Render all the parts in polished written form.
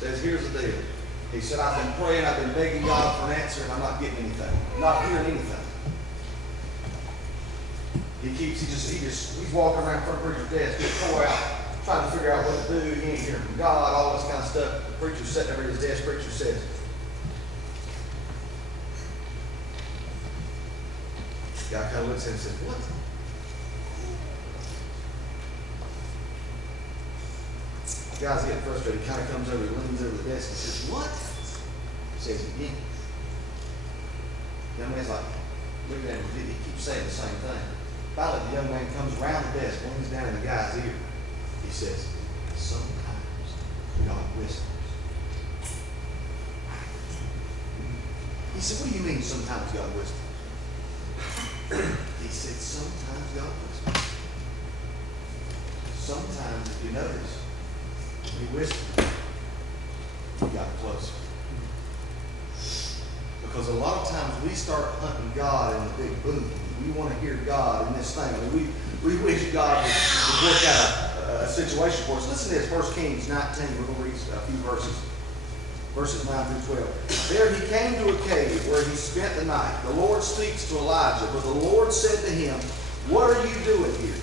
Says, here's the deal. He said, I've been praying, I've been begging God for an answer, and I'm not getting anything. Not hearing anything. He's walking around in front of the preacher's desk, just pour out, trying to figure out what to do. He ain't hearing from God, all this kind of stuff. The preacher's sitting there at his desk. Preacher says, the guy kind of looks at him and says, what? The guy's getting frustrated. He kind of comes over, he leans over the desk and says, what? He says, again. The young man's like, look at him. He keeps saying the same thing. Finally, the young man comes around the desk, leans down in the guy's ear. He says, sometimes God whispers. He said, what do you mean sometimes God whispers? He said, sometimes God whispers. Sometimes, if you notice, when he whispers, you got closer. Because a lot of times we start hunting God in the big boom. We want to hear God in this thing. I mean, we wish God would work out a situation for us. Listen to this, 1 Kings 19. We're going to read a few verses. Verses 9 through 12. There he came to a cave where he spent the night. The Lord speaks to Elijah. But the Lord said to him, what are you doing here,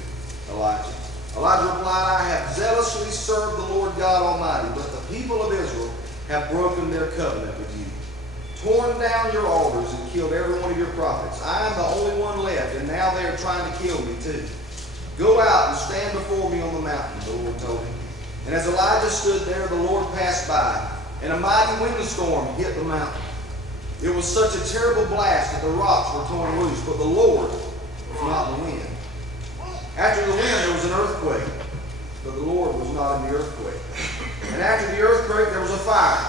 Elijah? Elijah replied, I have zealously served the Lord God Almighty, but the people of Israel have broken their covenant with you, torn down your altars and killed every one of your prophets. I am the only one left, and now they are trying to kill me too. Go out and stand before me on the mountain, the Lord told him. And as Elijah stood there, the Lord passed by, and a mighty windstorm hit the mountain. It was such a terrible blast that the rocks were torn loose, but the Lord was not in the wind. After the wind, there was an earthquake, but the Lord was not in the earthquake. And after the earthquake, there was a fire,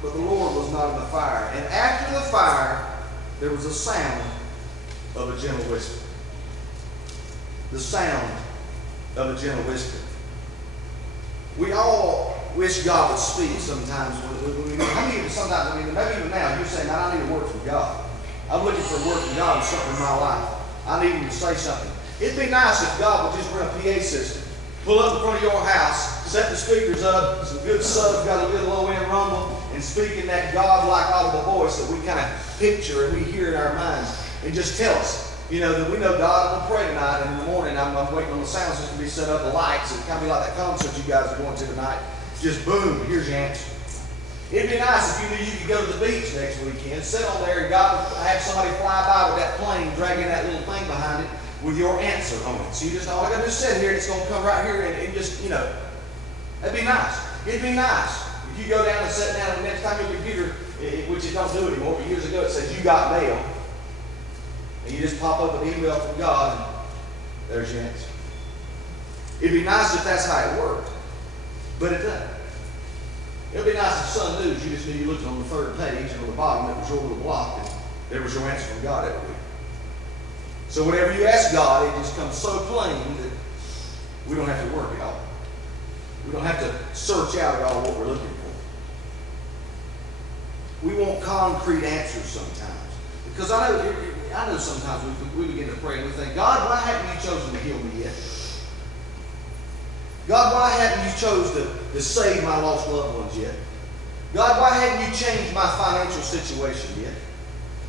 but the Lord was not in the fire. And after the fire, there was a sound of a gentle whisper. The sound of a gentle whisper. We all wish God would speak sometimes. Sometimes, maybe even now, you're saying, I need a word from God. I'm looking for a word from God in something in my life. I need him to say something. It'd be nice if God would just run a PA system, pull up in front of your house, set the speakers up, some good subs, got a good low-end rumble, and speak in that God-like audible voice that we kind of picture and we hear in our minds, and just tell us, that we know God, I'm going to pray tonight, and in the morning I'm waiting on the sound system to be set up, the lights, and kind of be like that concert you guys are going to tonight. Just boom, here's your answer. It'd be nice if you knew you could go to the beach next weekend, sit on there, and God would have somebody fly by with that plane, dragging that little thing behind it, with your answer on it. So you just, all I got to do is sit here, and it's going to come right here, and just, that'd be nice. It'd be nice if you go down and sit down, and the next time your computer, which it don't do anymore, but years ago it says, you got mail. And you just pop up an email from God, and there's your answer. It'd be nice if that's how it worked, but it doesn't. It'd be nice if Sun News, you just knew you looked on the third page, and on the bottom it was your little block, and there was your answer from God every week. So whenever you ask God, it just comes so plain that we don't have to work at all. We don't have to search out at all what we're looking for. We want concrete answers sometimes. Because I know sometimes we begin to pray and we think, God, why haven't you chosen to heal me yet? God, why haven't you chosen to save my lost loved ones yet? God, why haven't you changed my financial situation yet?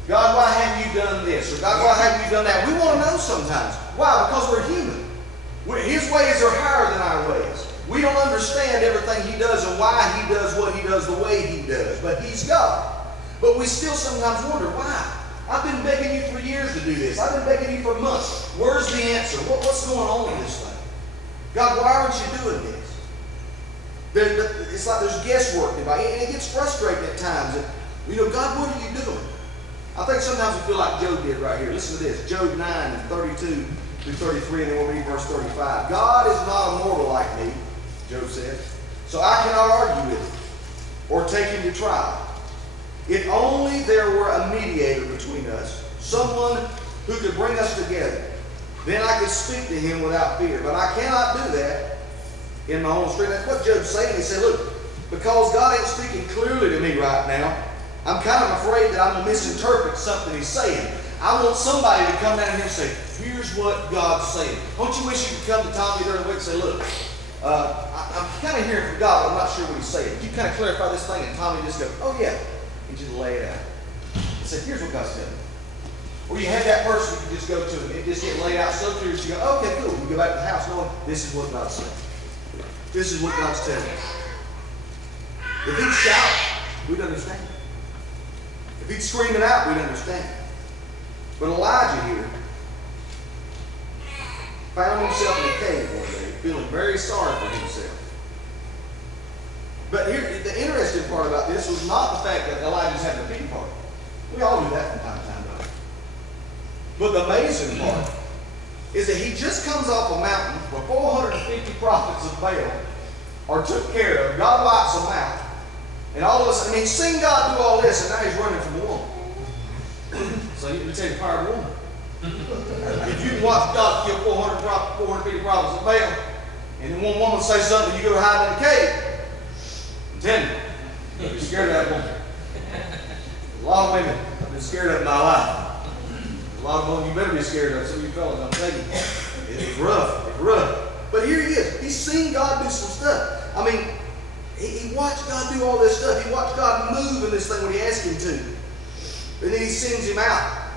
God, why haven't you done this? Or God, why haven't you done that? We want to know sometimes. Why? Because we're human. His ways are higher than our ways. We don't understand everything he does and why he does what he does the way he does. But he's God. But we still sometimes wonder, why? I've been begging you for years to do this. I've been begging you for months. Where's the answer? What's going on with this thing? God, why aren't you doing this? It's like there's guesswork involved. And it gets frustrating at times. God, what are you doing? I think sometimes we feel like Job did right here. Listen to this. Job 9, 32 through 33, and then we'll read verse 35. God is not a mortal like me, Job said, so I cannot argue with him or take him to trial. If only there were a mediator between us, someone who could bring us together, then I could speak to him without fear. But I cannot do that in my own strength. That's what Job's saying. He said, look, because God ain't speaking clearly to me right now, I'm kind of afraid that I'm going to misinterpret something he's saying. I want somebody to come down here and say, here's what God's saying. Don't you wish you could come to Tommy during the week and say, look, I'm kind of hearing from God, but I'm not sure what he's saying. Could you kind of clarify this thing? And Tommy just go, oh yeah, and just lay it out. He said, here's what God's telling me. Or you have that person, you can just go to him, it just get laid out so clear, you go, okay, cool. You go back to the house knowing this is what God's saying. This is what God's telling us. If he'd shout, we'd understand. If he'd scream it out, we'd understand. But Elijah here found himself in a cave one day, feeling very sorry for himself. But here, the interesting part about this was not the fact that Elijah's having a pity party. We all do that from time to time, don't we? But the amazing part is that he just comes off a mountain where 450 prophets of Baal are took care of. God wipes them out. And all of a sudden, he's seen God do all this, and now he's running from a woman. So let me tell you, fire a woman. If you can watch God kill 450 prophets of Baal, and then one woman say something, you go hide in the cave. I'm telling you, you're scared of that woman. A lot of women have been scared of in my life. A lot of women you better be scared of. Some of you fellas, I'm telling you, it's rough. It's rough. But here he is. He's seen God do some stuff. I mean, he watched God do all this stuff. He watched God move in this thing when he asked him to. And then he sends him out.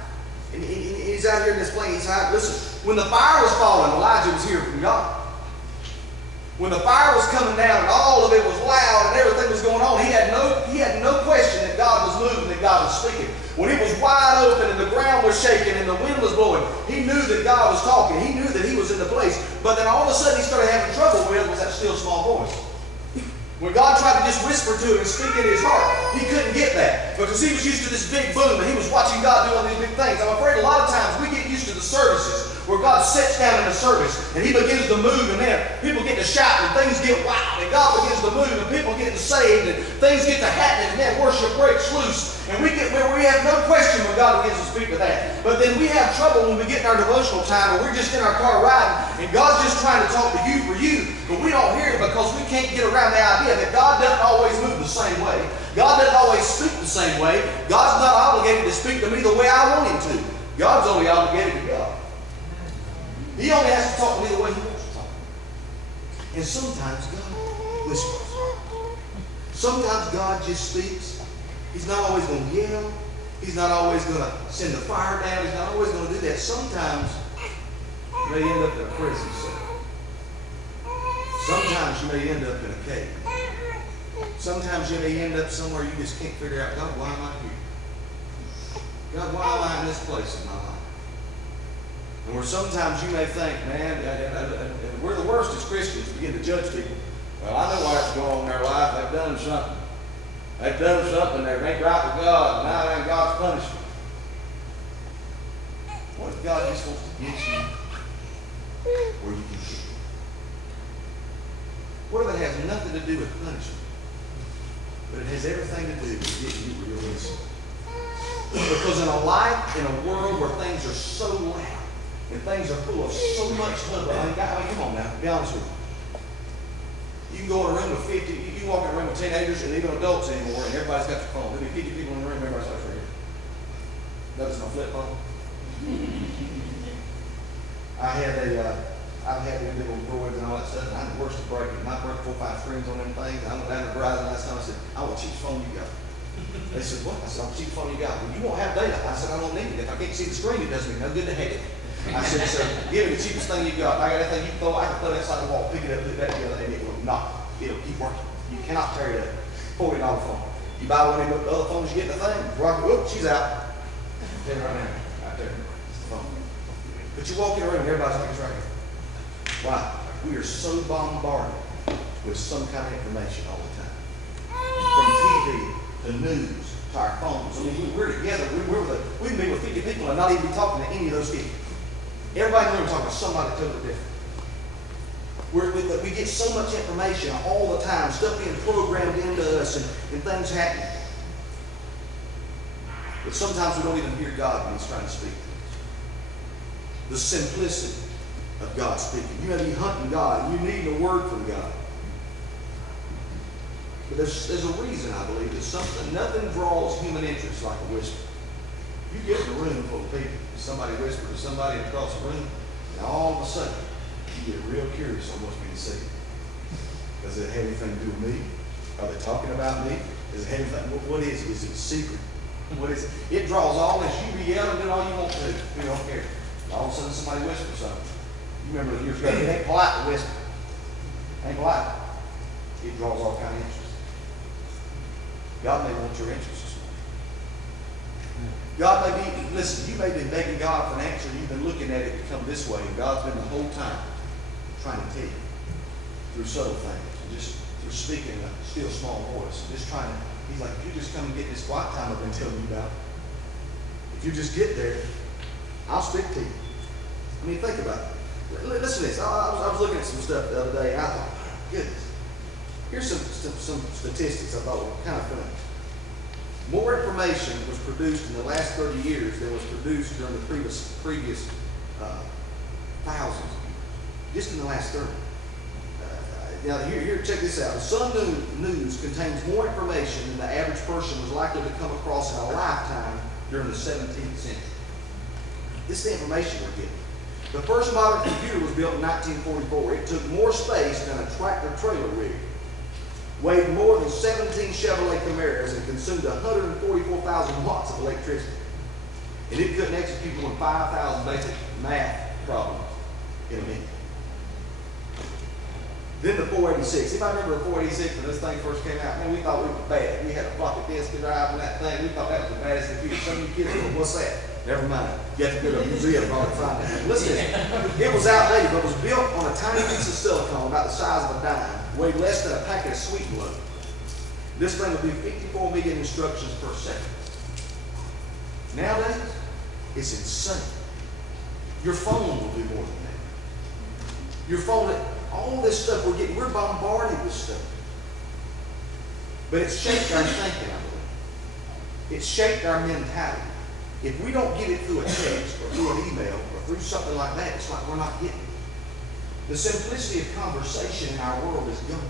And he's out here in this plain. He's out. Listen, when the fire was falling, Elijah was hearing from God. When the fire was coming down and all of it was loud and everything was going on, he had no question that God was moving, that God was speaking. When it was wide open and the ground was shaking and the wind was blowing, he knew that God was talking. He knew that he was in the place. But then all of a sudden he started having trouble with was that still small voice. When God tried to just whisper to him and speak in his heart, he couldn't get that because he was used to this big boom and he was watching God do all these big things. I'm afraid a lot of times we get used to the services where God sits down in the service and he begins to move, and then people get to shout and things get wild, and God begins to move and people get saved and things get to happening, and then worship breaks loose. And we get where we have no question when God begins to speak to that. But then we have trouble when we get in our devotional time or we're just in our car riding and God's just trying to talk to you for you, but we don't hear it because we can't get around the idea that God doesn't always move the same way. God doesn't always speak the same way. God's not obligated to speak to me the way I want him to. God's only obligated to God. He only has to talk to me the way he wants to talk. And sometimes God whispers. Sometimes God just speaks. He's not always going to yell. He's not always going to send the fire down. He's not always going to do that. Sometimes you may end up in a prison cell. Sometimes you may end up in a cave. Sometimes you may end up somewhere you just can't figure out, God, why am I here? God, why am I in this place in my life? And where sometimes you may think, man, and we're the worst as Christians, begin to judge people. Well, I know what's going on in their life. They've done something. They've done something. They ain't right with God. Now then God's punishment. What if God just wants to get you where you can get? What if it has nothing to do with punishment, but it has everything to do with getting you where you're listening? Because in a life, in a world where things are so loud and things are full of so much hubbub, I mean, come on now, be honest with you. You can go in a room with 50, you can walk in a room with teenagers and even adults anymore, and everybody's got their phone. There'll be 50 people in the room, everybody's like, right here. Notice my flip phone. I've had them little droids and all that stuff, and I'm the worst at breaking. I broke 4 or 5 screens on them things. I went down to Verizon last time. I said, I want the cheapest phone you got. They said, what? I said, I want the cheapest phone you got. Well, you won't have data. I said, I don't need it. If I can't see the screen, it does me no good to have it. I said, so give me the cheapest thing you got. I got that thing you throw, I can throw that side of the wall, pick it up, put it back together, and it will not. It'll keep working. You cannot tear it up. $40 phone. You buy one of the other phones, you get the thing, rock it, whoop, she's out. Then right now, right there. It's the phone. But you walk in a room and everybody's like, it's right here. Why? We are so bombarded with some kind of information all the time. From TV to news to our phones. I mean, we're together. We can be with 50 people and not even be talking to any of those people. Everybody in the room is talking to somebody totally different. We get so much information all the time, stuff being programmed into us and things happening. But sometimes we don't even hear God when he's trying to speak to us. The simplicity of God speaking. You may be hunting God and you need a word from God. But there's a reason, I believe, that nothing draws human interest like a whisper. You get in a room full of people, somebody whispers to somebody across the room, and all of a sudden, you get real curious on what's being said. Does it have anything to do with me? Are they talking about me? Does it have anything? What is it? Is it a secret? What is it? It draws all this. You be yelling, do all you want to. We don't care. All of a sudden somebody whispers something. You remember years ago, it ain't polite to whisper. It ain't polite. It draws all kind of interest. God may want your interest this morning. God may be, listen, you may be begging God for an answer. You've been looking at it to come this way, and God's been the whole time trying to tell you through subtle things, just through speaking in a still small voice, just trying to. He's like, if you just come and get this quiet time I've been telling you about, if you just get there, I'll speak to you. I mean, think about it. Listen to this. I was looking at some stuff the other day, and I thought, goodness. Here's some statistics I thought were kind of funny. More information was produced in the last 30 years than was produced during the previous thousands of years. Just in the last 30. Now, here, check this out. The Sun News contains more information than the average person was likely to come across in a lifetime during the 17th century. This is the information we're getting. The first modern computer was built in 1944. It took more space than a tractor-trailer rig, weighed more than 17 Chevrolet Camaros, and consumed 144,000 watts of electricity. And it couldn't execute more than 5,000 basic math problems in a minute. Then the 486. Anybody remember the 486 when this thing first came out? Man, we thought we were bad. We had a floppy disk drive on that thing. We thought that was the baddest computer. Some of you kids go, what's that? Never mind. You have to go to a museum and probably find that. Listen, it was outdated, but was built on a tiny piece of silicone about the size of a dime, weighed less than a packet of sweet blood. This thing will do 54 million instructions per second. Nowadays, it's insane. Your phone will do more than that. Your phone, all this stuff we're bombarded with stuff. But it's shaped our thinking, I believe. It's shaped our mentality. If we don't get it through a text or through an email or through something like that, it's like we're not getting it. The simplicity of conversation in our world is gone.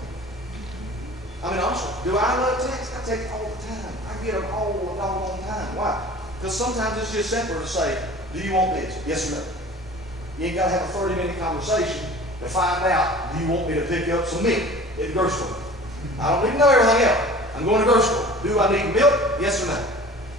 I mean, honestly, do I love text? I text all the time. I get them all the doggone time. Why? Because sometimes it's just simpler to say, do you want this? Yes or no? You ain't got to have a 30-minute conversation to find out, do you want me to pick up some milk at the grocery store? I don't need to know everything else. I'm going to the grocery store. Do I need milk? Yes or no?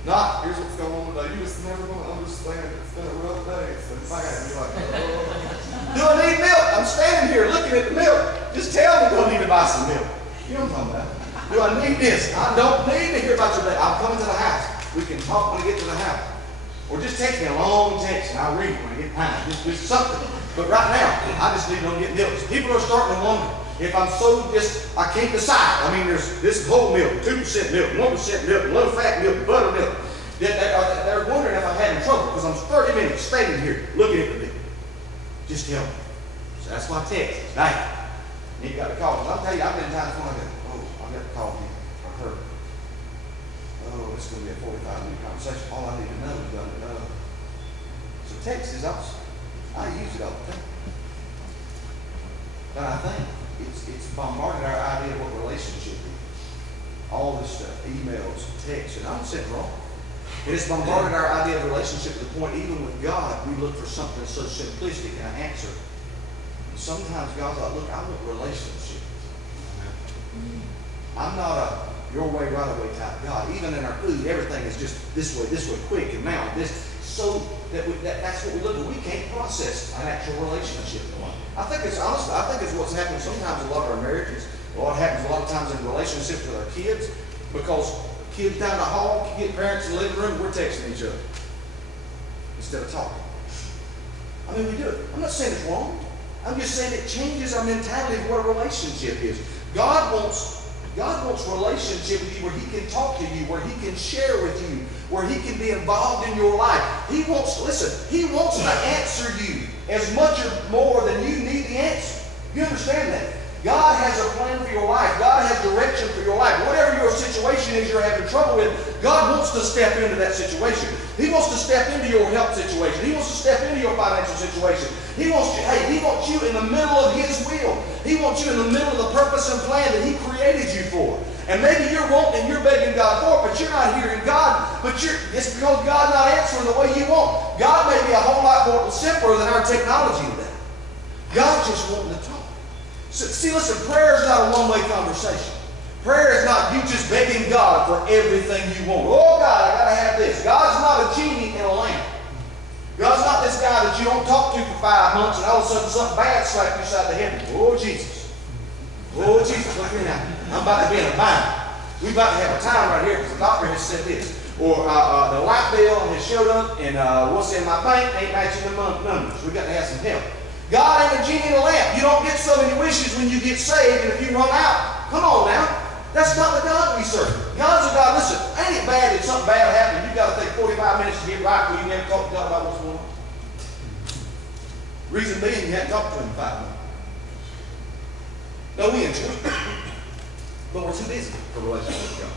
Not, here's what's going on today. You just never going to understand. It's been a rough day. So if I got to be like, oh. Do I need milk? I'm standing here looking at the milk. Just tell me, do I need to buy some milk? You know what I'm talking about. Do I need this? I don't need to hear about your day. I'm coming to the house. We can talk when we get to the house. Or just text me a long text and I'll read it when I get time. Just something. But right now, I just need to go get milk. People are starting to wonder if I'm so I can't decide. I mean, there's this whole milk, 2% milk, 1% milk, low fat milk, butter milk. They're wondering if I'm having trouble because I'm 30 minutes standing here looking at the milk. Just tell me. So that's my text. Dang. You got to call. I'll tell you, I've been times when I got to call him or her. Oh, this is going to be a 45-minute conversation. All I need to know is so text is awesome. I use it all the time. But I think it's bombarded our idea of what relationship is. All this stuff, emails, texts, and I'm saying wrong. It has bombarded our idea of relationship to the point, even with God, we look for something so simplistic and an answer. And sometimes God's like, look, I want relationship. I'm not a your way, right away type God. Even in our food, everything is just this way, quick, and now this. So that's what we look at. We can't process an actual relationship. I think it's what's happening sometimes in a lot of our marriages. What happens a lot of times in relationships with our kids, because kids down the hall, get parents in the living room, we're texting each other instead of talking. I mean, we do it. I'm not saying it's wrong. I'm just saying it changes our mentality of what a relationship is. God wants relationship with you where He can talk to you, where He can share with you, where He can be involved in your life. He wants to answer you as much or more than you need the answer. You understand that? God has a plan for your life. God has direction for your life. Whatever your situation is you're having trouble with, God wants to step into that situation. He wants to step into your health situation. He wants to step into your financial situation. He wants you in the middle of His will. He wants you in the middle of the purpose and plan that He created you for. And maybe you're wanting and you're begging God for it, but you're not hearing God. It's because God's not answering the way you want. God may be a whole lot more simpler than our technology today. God's just wanting to talk. See, listen, prayer is not a one-way conversation. Prayer is not you just begging God for everything you want. Oh, God, I got to have this. God's not a genie in a lamp. God's not this guy that you don't talk to for 5 months and all of a sudden something bad slaps you side the head. Oh, Jesus. Oh, Jesus, look here now. I'm about to be in a bind. We're about to have a time right here because the doctor has said this. Or the light bill has showed up and what's in my bank ain't matching the month numbers. We've got to have some help. God ain't a genie in a lamp. You don't get so many wishes when you get saved, and if you run out, come on now. That's not the God we serve. God's a God, listen, ain't it bad if something bad happened, you've got to take 45 minutes to get right where you never talk to God about what's going on? Reason being, you hadn't talked to Him in 5 minutes. No, we enjoy it. But we're too busy for a relationship with God.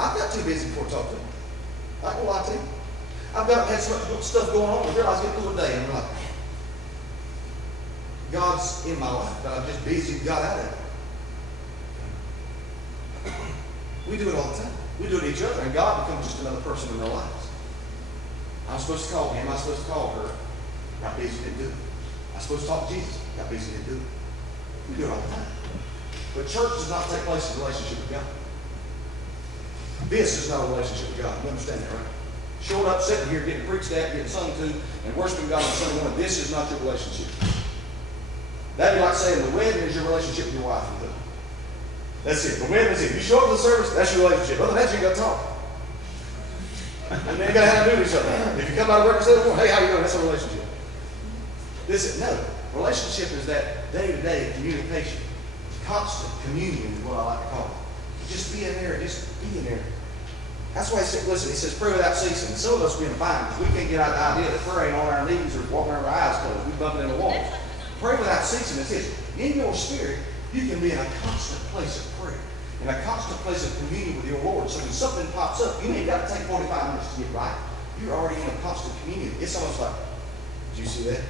I've got too busy before talking to Him. I won't lie to you. I've had so much stuff going on, I realize I get through a day, and I'm like, man, God's in my life, but I'm just busy and got out of it. We do it all the time. We do it to each other, and God becomes just another person in our lives. I'm supposed to call him. I'm supposed to call her. Got busy, didn't do it. I'm supposed to talk to Jesus. Got busy, didn't do it. We do it all the time. But church does not take place in a relationship with God. This is not a relationship with God. You understand that, right? Showing up, sitting here, getting preached at, getting sung to, and worshiping God on Sunday morning. This is not your relationship. That'd be like saying the wedding is your relationship with your wife and husband. That's it. The wedding is it. You show up to the service, that's your relationship. Other than that, you ain't got to talk. And then you got to have to do with each other. If you come out of representative, hey, how you doing? That's a relationship. No. Relationship is that day-to-day communication. Constant communion is what I like to call it. Just be in there. Just be in there. That's why he said, listen, he says, pray without ceasing. And some of us be in a bind because we can't get out the idea that prayer ain't on our knees or walking around with our eyes closed. We're bumping into walls. Pray without ceasing. It says, in your spirit, you can be in a constant place of prayer, in a constant place of communion with your Lord. So when something pops up, you ain't got to take 45 minutes to get right. You're already in a constant communion. It's almost like, did you see that?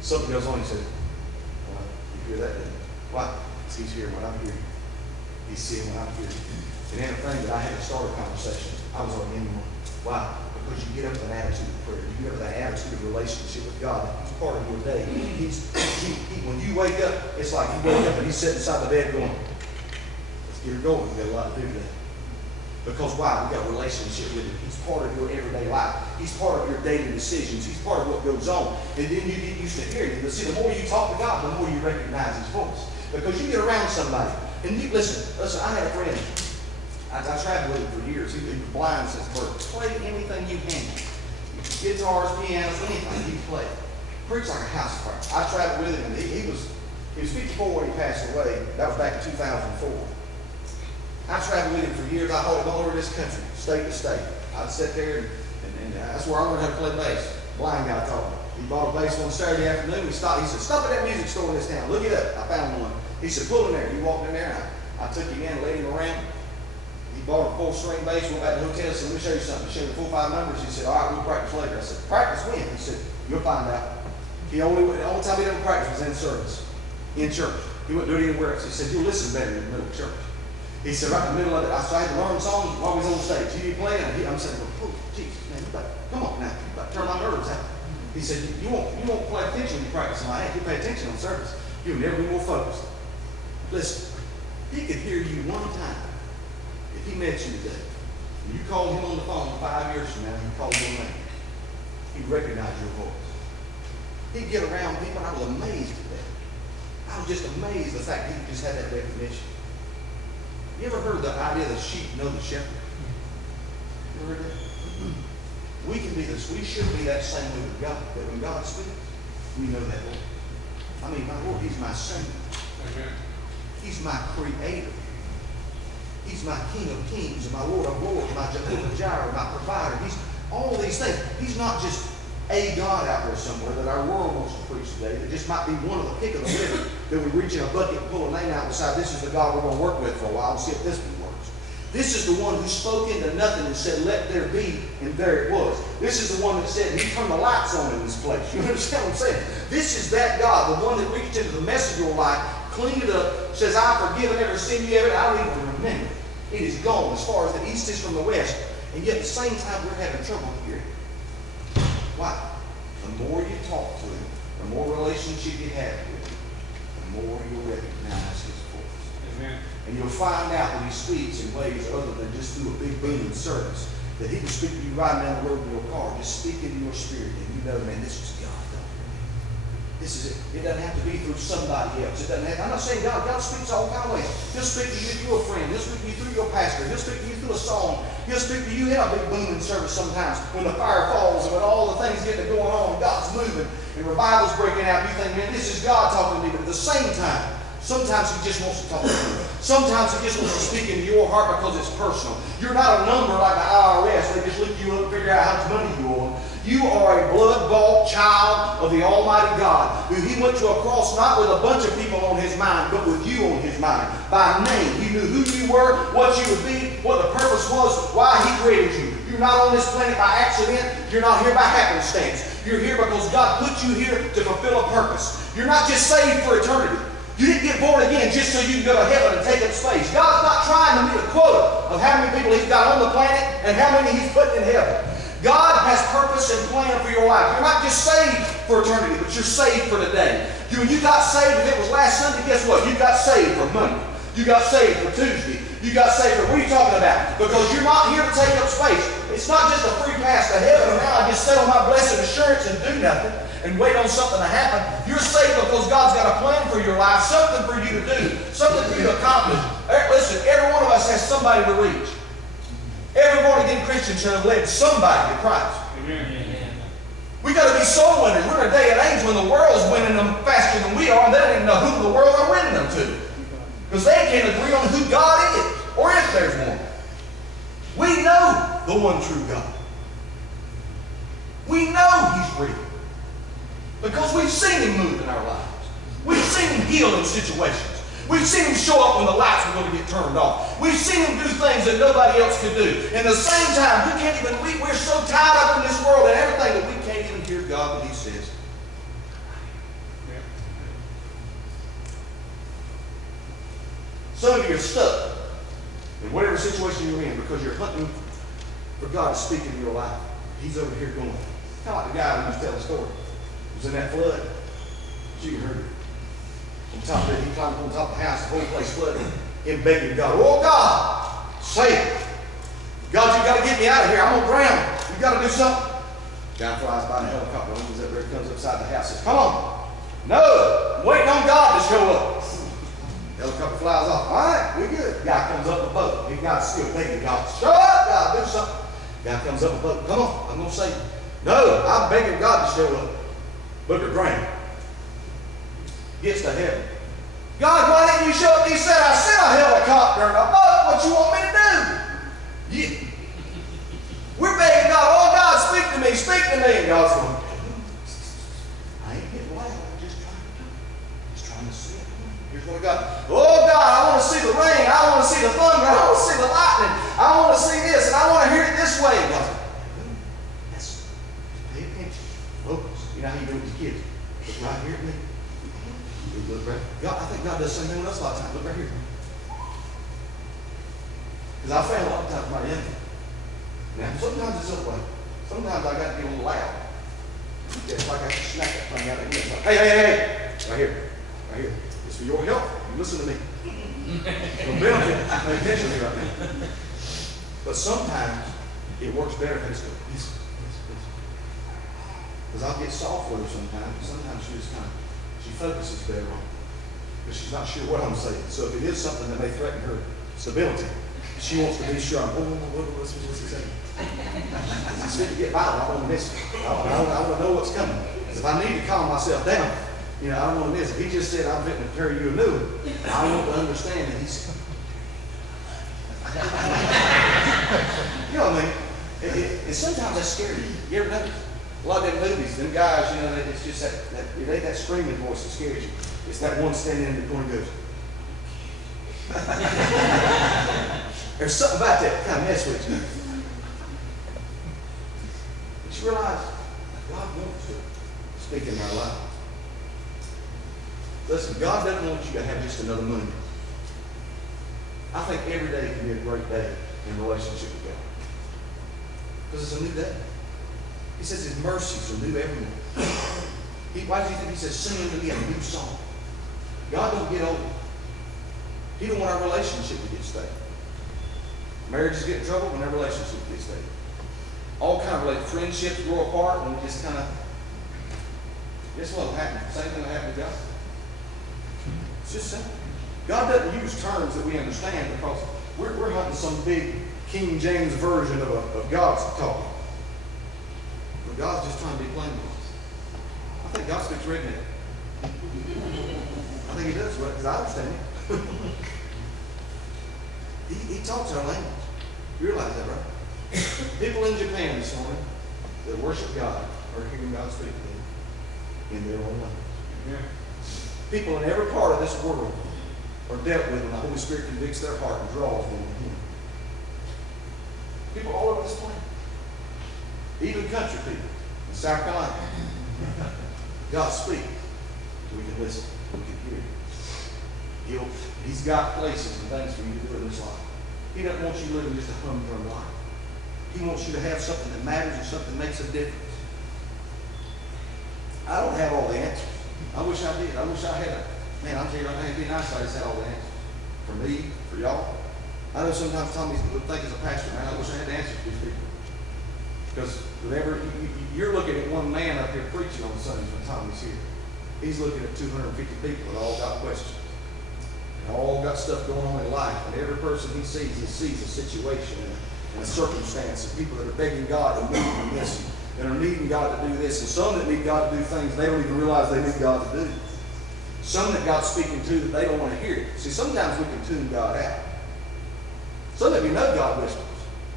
Something goes on, he said, well, you hear that, didn't you? Why? Because he's here when I'm here. He's seeing when I'm here. And then the thing that I had to start a conversation, I was already in one. Why? Because you get up with an attitude of prayer. You get up with that attitude of relationship with God. He's part of your day. When you wake up, it's like you wake up and he's sitting inside the bed going, let's get her going. We've got a lot to do today. Because why? We've got a relationship with him. He's part of your everyday life. He's part of your daily decisions. He's part of what goes on. And then you get used to hearing him. But see, the more you talk to God, the more you recognize his voice. Because you get around somebody. And you listen, I had a friend. I traveled with him for years. He was blind since birth. Play anything you can. Guitars, pianos, anything he played. Preached like a house fire. I traveled with him, and he was 54 when he passed away. That was back in 2004. I traveled with him for years. I hauled him all over this country, state to state. I'd sit there, and that's where I learned how to play bass. Blind guy taught me. He bought a bass one Saturday afternoon. He stopped. He said, "Stop at that music store in this town. Look it up." I found one. He said, "Pull in there." He walked in there, and I took him in, led him around. He bought a full-string bass, went back to the hotel, said, "Let me show you something." He showed the full 5 numbers. He said, "All right, we'll practice later." I said, "Practice when?" He said, "You'll find out." The only time he didn't practice was in service, in church. He wouldn't do it anywhere else. He said, "You'll listen better in the middle of church." He said, right in the middle of it, I had to learn songs while he was on stage. He playing, and I'm saying, "Oh, Jesus, man, come on now, you better turn my nerves out." He said, you won't play attention when you practice in my hand. You pay attention on service. You'll never be more focused. Listen, he could hear you one time if he met you today. And you called him on the phone 5 years from now, and you called him on name. He'd recognize your voice. He'd get around people, and I was amazed at that. I was just amazed at the fact that he just had that recognition. You ever heard the idea that sheep know the shepherd? You ever heard that? We can be this. We should be that same way with God. That when God speaks, we know that Lord. I mean, my Lord, he's my Savior. Amen. He's my Creator. He's my King of Kings and my Lord of Lords, my Jehovah Jireh, my Provider. He's all these things. He's not just a God out there somewhere that our world wants to preach today. That just might be one of the pick of the litter that we reach in a bucket and pull a name out and decide this is the God we're going to work with for a while and see if this one works. This is the one who spoke into nothing and said, "Let there be," and there it was. This is the one that said, "He turned the lights on in this place." You understand what I'm saying? This is that God, the one that reached into the mess of your life, cleaned it up, says, "I've forgiven every sin you ever." I don't even remember. It is gone as far as the east is from the west. And yet at the same time, we're having trouble hearing. Why? The more you talk to him, the more relationship you have with him, the more you'll recognize his voice. Amen. And you'll find out that he speaks in ways other than just through a big booming service. That he can speak to you riding down the road in your car, just speak into your spirit, and you know, man, this is God. This is it. It doesn't have to be through somebody else. It doesn't have. I'm not saying God speaks all kind of ways. He'll speak to you through a friend. He'll speak to you through your pastor. He'll speak to you through a song. He'll speak to you in a big booming service sometimes when the fire falls and when all the things get to going on, God's moving and revival's breaking out. You think, man, this is God talking to me. But at the same time, sometimes he just wants to talk to you. Sometimes he just wants to speak into your heart because it's personal. You're not a number like the IRS. They just look you up and figure out how much money you owe. You are a blood-bought child of the Almighty God, who he went to a cross not with a bunch of people on his mind, but with you on his mind. By name. He knew who you were, what you would be, what the purpose was, why he created you. You're not on this planet by accident. You're not here by happenstance. You're here because God put you here to fulfill a purpose. You're not just saved for eternity. You didn't get born again just so you can go to heaven and take up space. God's not trying to meet a quota of how many people he's got on the planet and how many he's putting in heaven. God has purpose and plan for your life. You're not just saved for eternity, but you're saved for today. You got saved, if it was last Sunday, guess what? You got saved for Monday. You got saved for Tuesday. You got saved for, what are you talking about? Because you're not here to take up space. It's not just a free pass to heaven, and now I just sit on my blessed assurance and do nothing and wait on something to happen. You're saved because God's got a plan for your life, something for you to do, something for you to accomplish. Listen, every one of us has somebody to reach. Every born-again Christian should have led somebody to Christ. Amen. We got to be soul winners. We're in a day and age when the world's winning them faster than we are, and they don't even know who the world are winning them to. Because they can't agree on who God is, or if there's one. We know the one true God. We know he's real. Because we've seen him move in our lives. We've seen him heal in situations. We've seen him show up when the lights were going to get turned off. We've seen him do things that nobody else could do. And at the same time, we're so tied up in this world and everything that we can't even hear God when he says. Some of you are stuck in whatever situation you're in because you're hunting for God to speak into your life. He's over here going, kind of like the guy who used to tell the story. He was in that flood. You heard it. On top of it, he climbed on top of the house, the whole place flooded. Him begging God, oh God, save me. God, you got to get me out of here. I'm on ground. You got to do something. Guy flies by in a helicopter, opens up there, comes upside the house, says, come on. No, I'm waiting on God to show up. Helicopter flies off. All right, we good. Guy comes up a boat. He God's still begging God, show up, God, do something. Guy comes up a boat. Come on, I'm going to save you. No, I'm begging God to show up. Look at ground. Gets to heaven. God, why didn't you show up? He said, I sent a helicopter and a boat. What you want me to do? We're begging God, oh God, speak to me, speak to me. And God's going, I ain't getting loud. I'm just trying to see it. Here's what I got. Oh God, I want to see the rain. I want to see the thunder. I want to see the lightning. I want to see this, and I want to hear it this way. And God's like, yes. Pay attention. Focus. You know how you do it with your kids. Look right here at me. Look right. God, I think God does the same thing with us a lot of times. Look right here. Because I fail a lot of times my enemy. Now, sometimes it's this way. Sometimes I got to get a little loud. It's like I have to snap that thing out of here. Like, hey. Right here. Right here. It's for your help. You listen to me. For benefit. Pay attention to me right now. But sometimes it works better if it's good. Because I'll get soft with her sometimes. Sometimes she just kind of, she focuses better on it. Because she's not sure what I'm saying. So if it is something that may threaten her stability, she wants to be sure I'm, what's he saying? It's good to get by. I don't want to miss it. I want to know what's coming. If I need to calm myself down, I don't want to miss it. He just said, I'm fitting to carry you a new one. I want to understand that he's... You know what I mean? And sometimes that's scary. You ever notice? A lot of them movies, them guys, it's just that it ain't that screaming voice that scares you. It's that one standing in the corner and goes. There's something about that kind of mess with you. But you realize God wants to speak in our life. Listen, God doesn't want you to have just another Monday. I think every day can be a great day in relationship with God. Because it's a new day. He says his mercies are new every morning. Why do you think he says, sing unto me a new song? God don't get old. He don't want our relationship to get stale. Marriages get in trouble when their relationship gets stale. All kind of friendships grow apart when we just kind of, guess what will happen? Same thing will happen with God. It's just simple. God doesn't use terms that we understand because we're hunting some big King James version of God's talk. But God's just trying to be plain with us. I think God speaks redneck. I think he does, because I understand it. he talks our language. You realize that, right? People in Japan this morning that worship God are hearing God speak to them in their own language. Yeah. People in every part of this world are dealt with when the Holy Spirit convicts their heart and draws them to Him. People all over this planet. Even country people in South Carolina. God speaks. We can listen. We can hear. He's got places and things for you to do in this life. He doesn't want you living just a humdrum life. He wants you to have something that matters and something that makes a difference. I don't have all the answers. I wish I did. I wish I had. Man, I'm telling you right now, it'd be nice if I just had all the answers. For me, for y'all. I know sometimes Tommy would think as a pastor, man, I wish I had the answers to these people. Because whenever you're looking at one man up here preaching on Sundays when Tommy's here, he's looking at 250 people that all got questions. And all got stuff going on in life. And every person he sees a situation and a circumstance of people that are begging God to move from this and are needing God to do this. And some that need God to do things they don't even realize they need God to do. Some that God's speaking to that they don't want to hear. See, sometimes we can tune God out. Some of you know God whispers,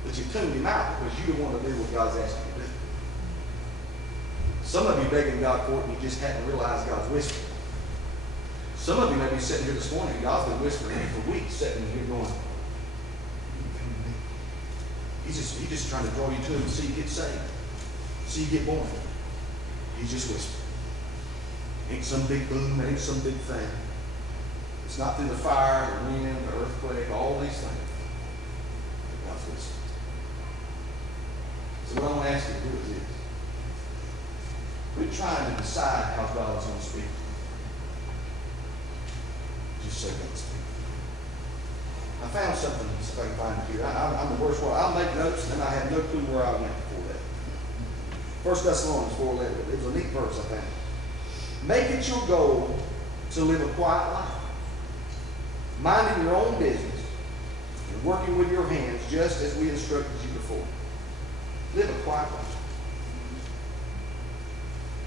but you tuned him out because you don't want to do what God's asking you to do. Some of you begging God for it and you just hadn't realized God's whispering. Some of you may be sitting here this morning and God's been whispering for weeks, sitting here going, He's just trying to draw you to him so you get saved. So you get born. He's just whispering. Ain't some big boom, ain't some big thing. It's not through the fire, the wind, the earthquake, all these things. God's whispering. So what I want to ask you to do is this. Quit trying to decide how God's going to speak. Just say God's speaking. I found something, if I can find it here. I'm the worst one. I'll make notes, and then I have no clue where I went before that. 1 Thessalonians 4:11. It was a neat verse I found. Make it your goal to live a quiet life, minding your own business and working with your hands just as we instructed you before. Live a quiet life.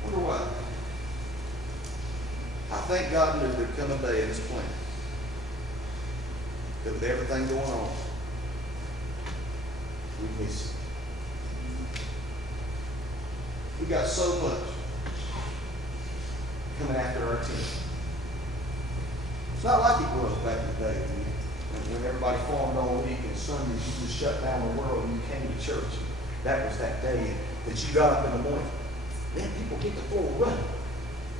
Wonder why? I thank God knew there'd come a day in this planet that with everything going on, we'd miss it. We got so much coming after our attention. It's not like it was back in the day when everybody farmed on weekends, Sundays, you just shut down the world and you came to church. That was that day that you got up in the morning. Man, people get the floor running.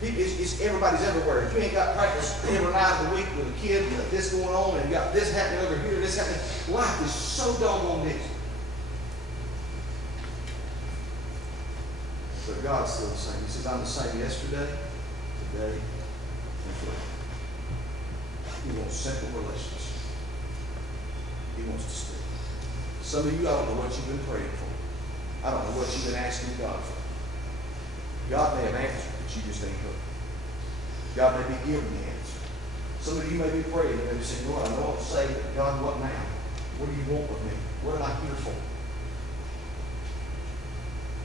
Everybody's everywhere. If you ain't got practice every night of the week with a kid, you got this going on, and you got this happening over here, this happening. Life is so doggone busy. But God's still the same. He says, I'm the same yesterday, today, and forever. He wants simple relationships. He wants to speak. Some of you, I don't know what you've been praying for. I don't know what you've been asking God for. God may have answered, but you just ain't heard. God may be giving the answer. Some of you may be praying and may be saying, Lord, I know I'm saved, but God, what now? What do you want with me? What am I here for?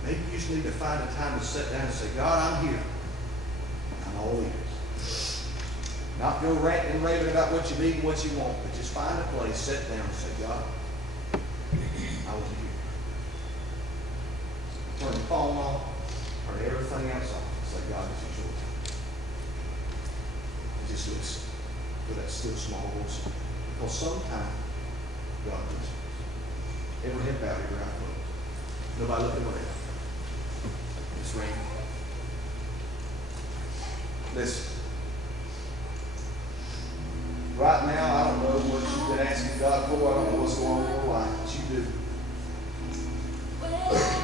Maybe you just need to find a time to sit down and say, God, I'm here. I'm all ears. Not go ranting and raving about what you need and what you want, but just find a place, sit down and say, God, I want to hear. Turn the phone off, turn everything else off, and say, God, this is yours. And just listen for that still small voice. Because sometimes God whispers. Every head bowed, every eye closed. Nobody looking around. It's raining. Listen. Right now, I don't know what you've been asking God for. I don't know what's going on in your life, but you do.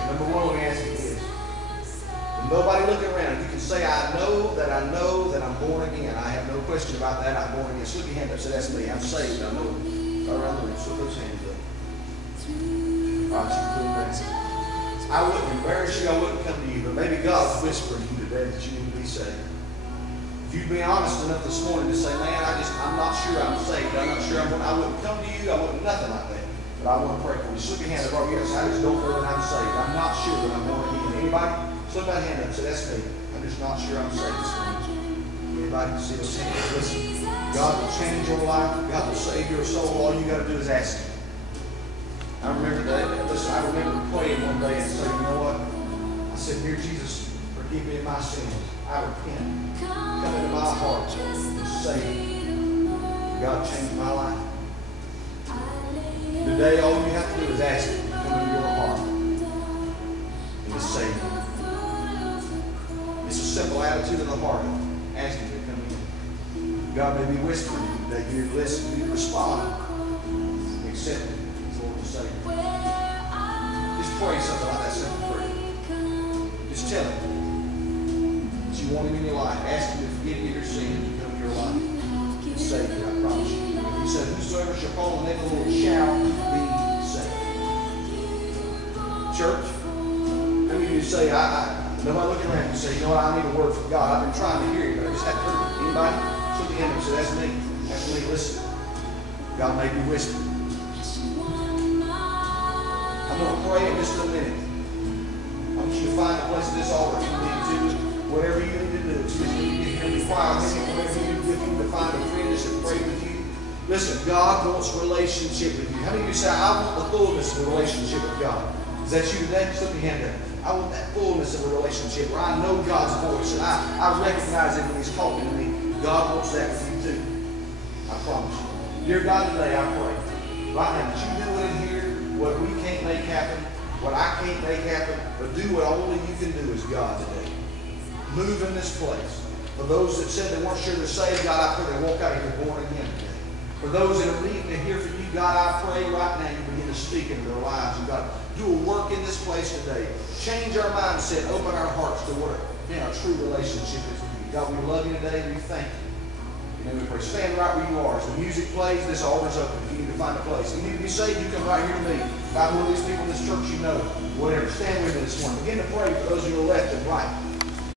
Number one, let me ask you this. With nobody looking around, you can can say, I know that I'm born again. I have no question about that. I'm born again. Slip your hand up. Say, that's me. I'm saved. I know. All around the room. Slip those hands up. All right, you can put them down. I wouldn't embarrass you. I wouldn't come to you. But maybe God's whispering to you today that you need to be saved. If you'd be honest enough this morning to say, man, I'm not sure I'm saved. I'm not sure I wouldn't come to you. I wouldn't nothing like that. But I want to pray for you. Slip your hand up. Oh, yes, I just don't know that I'm saved. I'm not sure that I'm born again. Anybody? Slip that hand up. Say, that's me. I'm just not sure I'm saved this morning. Anybody can see those hands? Listen, God will change your life. God will save your soul. All you got to do is ask Him. I remember that. Listen, I remember praying one day and saying, you know what? I said, dear Jesus, forgive me of my sins. I repent. Come into my heart and save me. God changed my life. Today, all you have to do is ask Him to come into your heart and to save you. It's a simple attitude of the heart. Ask Him to come in. God may be whispering to you today. You need to listen. You need to respond. Accept Him as Lord and Savior. Just pray something like that simple prayer. Just tell Him that you want Him in your life. Ask Him to forgive you your sins and come into your life and save you. I promise you. He said, whosoever shall call on the name of the Lord shall be saved. Church, how many of you say, nobody looking around you say, you know what, I need a word from God. I've been trying to hear you, but I just haven't heard it. Anybody? Put the hand up and say, that's me. That's me. Listen. God may be whispering. I'm going to pray in just a minute. I want you to find a place at this altar if you need to. Whatever you need to do. If you need to get in the choir, whatever you need to do, if you need to find a friend just to pray with you. Listen, God wants relationship with you. How many of you say, I want the fullness of a relationship with God? Is that you today? Slip your hand up. I want that fullness of a relationship where I know God's voice and I recognize Him when He's talking to me. God wants that for you too. I promise you. Dear God, today I pray right now that you do in here what we can't make happen, what I can't make happen, but do what only you can do as God today. Move in this place. For those that said they weren't sure they're saved, God, I pray they walk out of here born again today. For those that are needing to hear from you, God, I pray right now you begin to speak into their lives. And God, do a work in this place today. Change our mindset. Open our hearts to what a true relationship is with you. God, we love you today. We thank you. And we pray. Stand right where you are. As the music plays, this altar's open. If you need to find a place. If you need to be saved, you come right here to me. If I'm one of these people in this church you know, whatever. Stand with me this morning. Begin to pray for those who are left and right.